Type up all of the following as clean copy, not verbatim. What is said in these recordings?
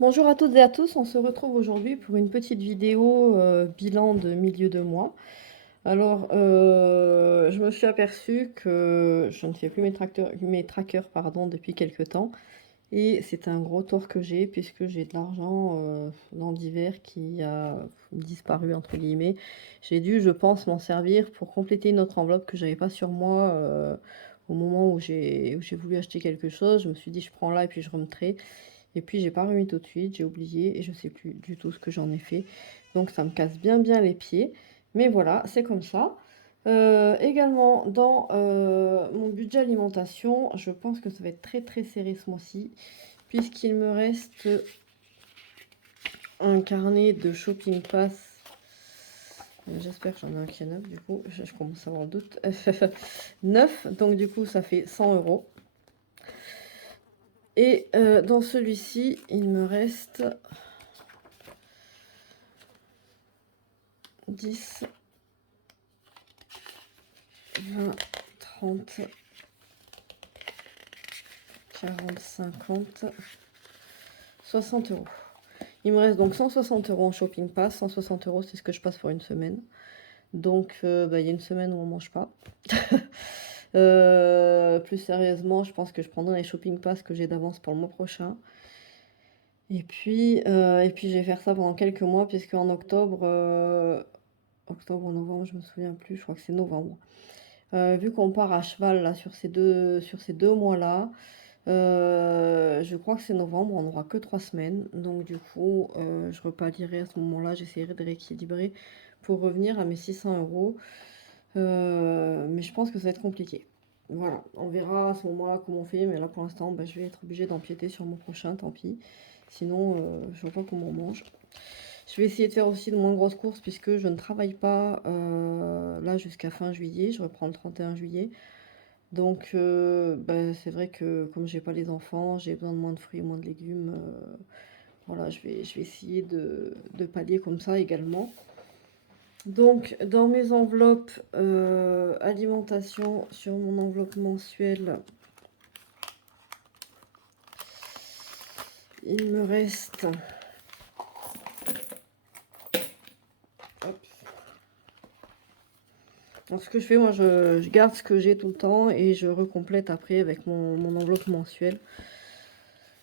Bonjour à toutes et à tous, on se retrouve aujourd'hui pour une petite vidéo bilan de milieu de mois. Alors, je me suis aperçue que je ne fais plus mes trackers pardon, depuis quelques temps. Et c'est un gros tort que j'ai puisque j'ai de l'argent dans divers qui a disparu entre guillemets. J'ai dû, je pense, m'en servir pour compléter une autre enveloppe que j'avais pas sur moi au moment où j'ai voulu acheter quelque chose. Je me suis dit je prends là et puis je remettrai. Et puis j'ai pas remis tout de suite, j'ai oublié et je sais plus du tout ce que j'en ai fait. Donc ça me casse bien les pieds. Mais voilà, c'est comme ça. Également dans mon budget alimentation, je pense que ça va être très serré ce mois-ci, puisqu'il me reste un carnet de shopping pass. J'espère que j'en ai un qui est neuf, du coup, je commence à avoir le doute. Neuf, donc du coup, ça fait 100 euros. Et dans celui-ci, il me reste 10, 20, 30, 40, 50, 60 euros. Il me reste donc 160 euros en shopping pass. 160 euros, c'est ce que je passe pour une semaine. Donc, il y a une semaine où on mange pas. Plus sérieusement, je pense que je prendrai les shopping pass que j'ai d'avance pour le mois prochain. Et puis je vais faire ça pendant quelques mois, puisque en octobre ou novembre, je me souviens plus, je crois que c'est novembre. Vu qu'on part à cheval là sur ces deux mois-là, je crois que c'est novembre, on n'aura que 3 semaines. Donc du coup, je repalierai à ce moment-là, j'essaierai de rééquilibrer pour revenir à mes 600 euros. Mais je pense que ça va être compliqué. Voilà, on verra à ce moment-là comment on fait, mais là pour l'instant, je vais être obligée d'empiéter sur mon prochain, tant pis. Sinon, je vois pas comment on mange. Je vais essayer de faire aussi de moins grosses courses puisque je ne travaille pas là jusqu'à fin juillet. Je reprends le 31 juillet. Donc, c'est vrai que comme j'ai pas les enfants, j'ai besoin de moins de fruits, moins de légumes. Voilà, je vais essayer de pallier comme ça également. Donc, dans mes enveloppes alimentation, sur mon enveloppe mensuelle, il me reste. Hop. Alors, ce que je fais, moi, je garde ce que j'ai tout le temps et je recomplète après avec mon enveloppe mensuelle.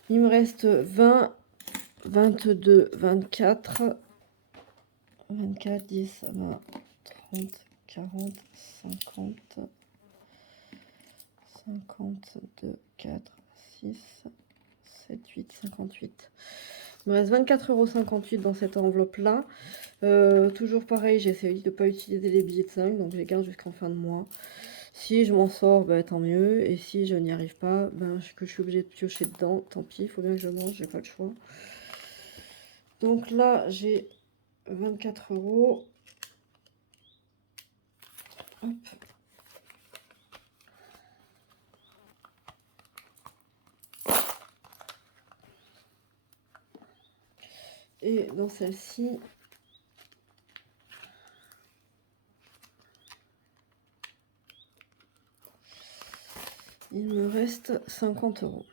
Il me reste 20, 22, 24, 24, 10, 20, 30, 40, 50, 52, 4, 6, 7, 8, 58. Il me reste 24,58 € dans cette enveloppe-là. Toujours pareil, j'essaie de ne pas utiliser les billets de 5, donc je les garde jusqu'en fin de mois. Si je m'en sors, tant mieux. Et si je n'y arrive pas, que je suis obligée de piocher dedans, tant pis, il faut bien que je mange, j'ai pas le choix. Donc là, j'ai 24 euros. Hop. Et dans celle-ci, il me reste 50 euros.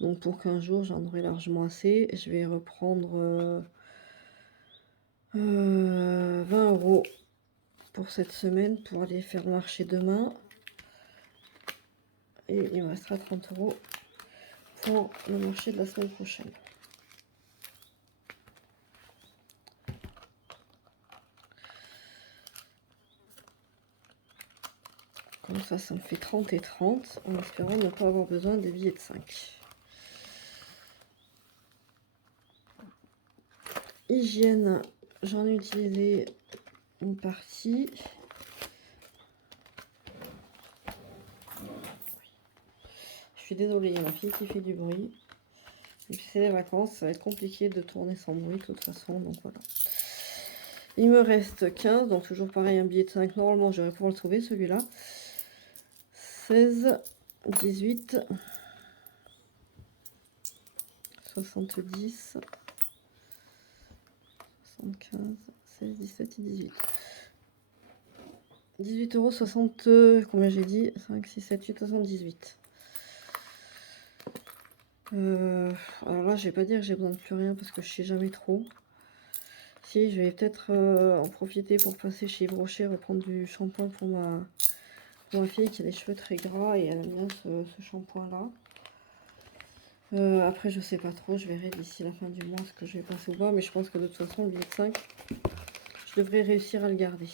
Donc pour 15 jours, j'en aurai largement assez. Je vais reprendre 20 euros pour cette semaine pour aller faire le marché demain. Et il me restera 30 euros pour le marché de la semaine prochaine. Comme ça me fait 30 et 30, en espérant ne pas avoir besoin des billets de 5. Hygiène, j'en ai utilisé une partie. Je suis désolée, il y a ma fille qui fait du bruit. Et puis c'est les vacances, ça va être compliqué de tourner sans bruit de toute façon, donc voilà. Il me reste 15, donc toujours pareil, un billet de 5. Normalement, je vais pouvoir le trouver celui-là. 16, 18, 70, 75, 16, 17 et 18. 18 euros 60, combien j'ai dit 5, 6, 7, 8, 78. Alors là, je vais pas dire que j'ai besoin de plus rien parce que je sais jamais trop. Si, je vais peut-être en profiter pour passer chez Yves Rocher, reprendre du shampoing pour ma fille qui a les cheveux très gras et elle aime bien ce shampoing-là. Après, je sais pas trop, je verrai d'ici la fin du mois ce que je vais passer ou pas, mais je pense que de toute façon, le billet de 5, je devrais réussir à le garder.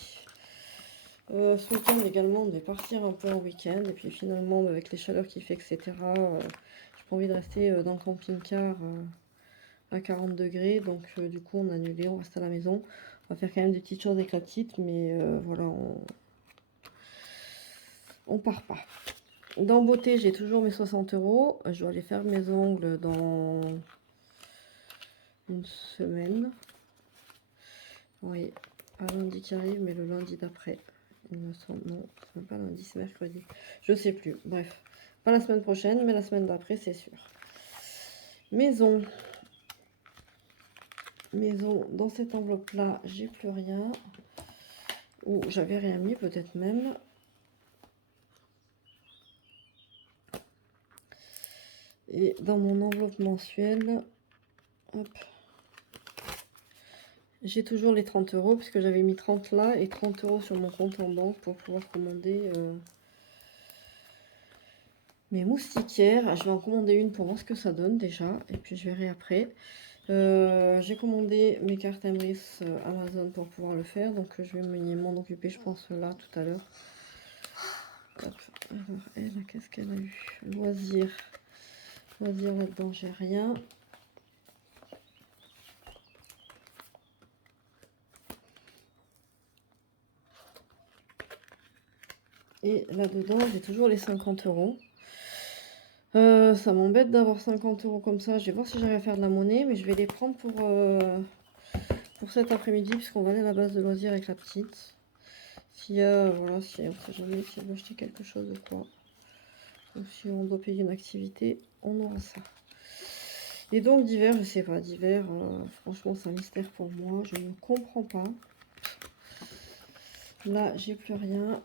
Ce week-end également, on devait partir un peu en week-end, et puis finalement, avec les chaleurs qu'il fait, etc., j'ai pas envie de rester dans le camping-car à 40 degrés, donc du coup, on a annulé, on reste à la maison. On va faire quand même des petites choses avec la petite, mais voilà, on part pas. Dans beauté, j'ai toujours mes 60 euros. Je dois aller faire mes ongles dans une semaine. Oui, pas lundi qui arrive, mais le lundi d'après. Il me semble, non, c'est même pas lundi, c'est mercredi. Je sais plus. Bref, pas la semaine prochaine, mais la semaine d'après, c'est sûr. Maison. Maison, dans cette enveloppe-là, j'ai plus rien. Ou j'avais rien mis, peut-être même. Et dans mon enveloppe mensuelle, hop, j'ai toujours les 30 euros, puisque j'avais mis 30 là et 30 euros sur mon compte en banque pour pouvoir commander mes moustiquaires. Je vais en commander une pour voir ce que ça donne déjà, et puis je verrai après. J'ai commandé mes cartes Imbris Amazon pour pouvoir le faire, donc je vais m'en occuper, je pense, là tout à l'heure. Alors, elle, qu'est-ce qu'elle a eu? Loisirs. Loisirs là-dedans, j'ai rien. Et là-dedans, j'ai toujours les 50 euros. Ça m'embête d'avoir 50 euros comme ça. Je vais voir si j'arrive à faire de la monnaie, mais je vais les prendre pour cet après-midi, puisqu'on va aller à la base de loisirs avec la petite. S'il y a, voilà, si on sait jamais si elle veut acheter quelque chose ou quoi. Donc si on doit payer une activité, on aura ça. Et donc d'hiver, je sais pas, d'hiver, franchement c'est un mystère pour moi, je ne comprends pas. Là, j'ai plus rien.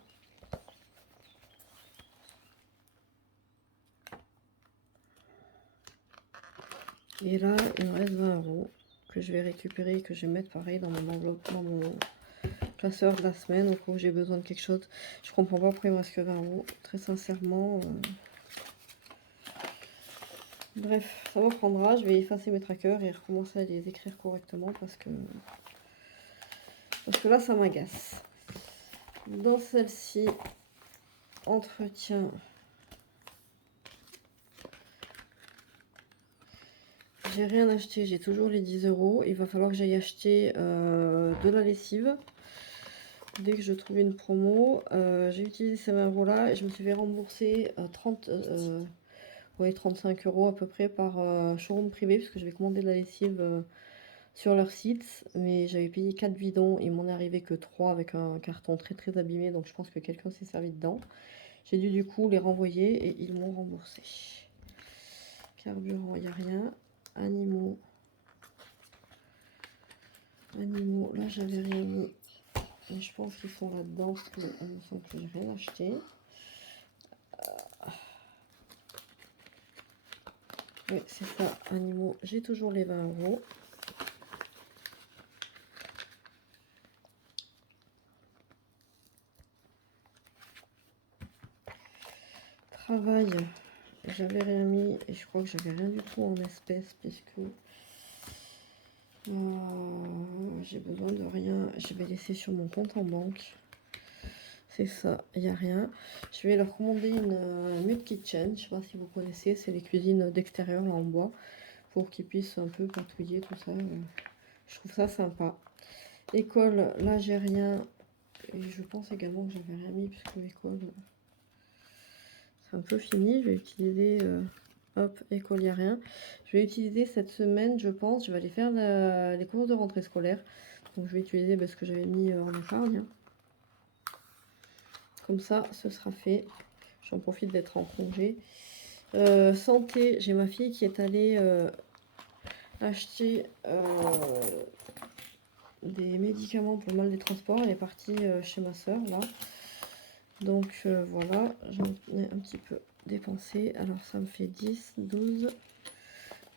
Et là, il me reste 20 euros que je vais récupérer et que je vais mettre pareil dans mon enveloppe, dans mon classeur de la semaine au cas où j'ai besoin de quelque chose. Je comprends pas pourquoi il me reste que 20 euros, très sincèrement. Bref, ça me prendra. Je vais effacer mes trackers et recommencer à les écrire correctement parce que là, ça m'agace. Dans celle-ci, entretien. J'ai rien acheté, j'ai toujours les 10 euros. Il va falloir que j'aille acheter de la lessive. Dès que je trouve une promo, j'ai utilisé ces 20 euros là et je me suis fait rembourser 35 euros à peu près par showroom privé parce que je vais commander de la lessive sur leur site. Mais j'avais payé 4 bidons, il m'en est arrivé que 3 avec un carton très très abîmé, donc je pense que quelqu'un s'est servi dedans. J'ai dû du coup les renvoyer et ils m'ont remboursé. Carburant, il n'y a rien. Animaux. Animaux, là j'avais rien mis. Mais je pense qu'ils sont là-dedans parce qu'il me semble que j'ai rien acheté. Oui, c'est ça, animaux. J'ai toujours les 20 euros. Travail, j'avais rien mis et je crois que j'avais rien du tout en espèces puisque j'ai besoin de rien. Je vais laisser sur mon compte en banque. C'est ça, il n'y a rien. Je vais leur commander une Mud Kitchen. Je sais pas si vous connaissez, c'est les cuisines d'extérieur en bois pour qu'ils puissent un peu patouiller tout ça. Je trouve ça sympa. École, là j'ai rien. Et je pense également que j'avais rien mis puisque l'école, c'est un peu fini. Je vais utiliser, hop, école, il n'y a rien. Je vais utiliser cette semaine, je pense, je vais aller faire les courses de rentrée scolaire. Donc je vais utiliser ce que j'avais mis en épargne. Comme ça, ce sera fait. J'en profite d'être en congé. Santé, j'ai ma fille qui est allée acheter des médicaments pour le mal des transports. Elle est partie chez ma soeur là. Donc voilà, j'en ai un petit peu dépensé. Alors ça me fait 10, 12,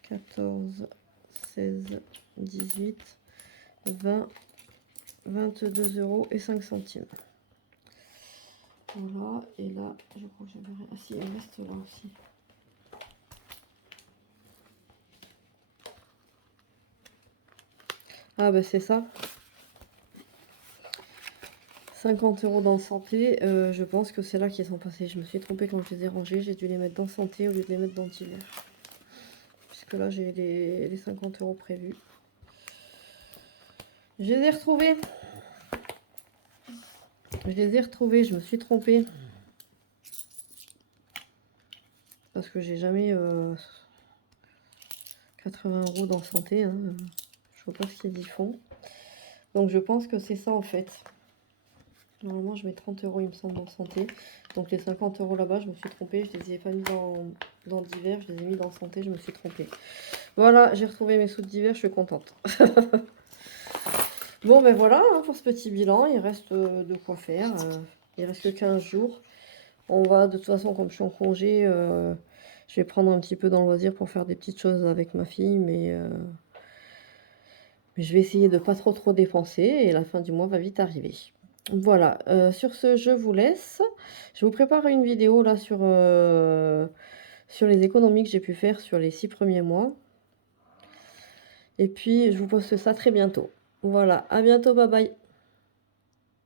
14, 16, 18, 20, 22 euros et 5 centimes. Voilà, et là, je crois que j'avais rien. Ah si, il reste là aussi. Ah bah c'est ça. 50 euros dans santé, je pense que c'est là qu'ils sont passés. Je me suis trompée quand je les ai rangés. J'ai dû les mettre dans santé au lieu de les mettre dans divers. Puisque là, j'ai les 50 euros prévus. Je les ai retrouvés. Je me suis trompée. Parce que j'ai jamais 80 euros dans santé. Hein. Je vois pas ce qu'ils y font. Donc je pense que c'est ça en fait. Normalement, je mets 30 euros, il me semble, dans santé. Donc les 50 euros là-bas, je me suis trompée. Je les ai pas mis dans divers, je les ai mis dans santé, je me suis trompée. Voilà, j'ai retrouvé mes sous de divers, je suis contente. Bon, ben voilà, hein, pour ce petit bilan, il reste de quoi faire. Il reste que 15 jours. On va, de toute façon, comme je suis en congé, je vais prendre un petit peu dans le loisir pour faire des petites choses avec ma fille, mais je vais essayer de pas trop dépenser et la fin du mois va vite arriver. Voilà, sur ce, je vous laisse. Je vous prépare une vidéo là sur les économies que j'ai pu faire sur les 6 premiers mois. Et puis, je vous poste ça très bientôt. Voilà, à bientôt, bye bye.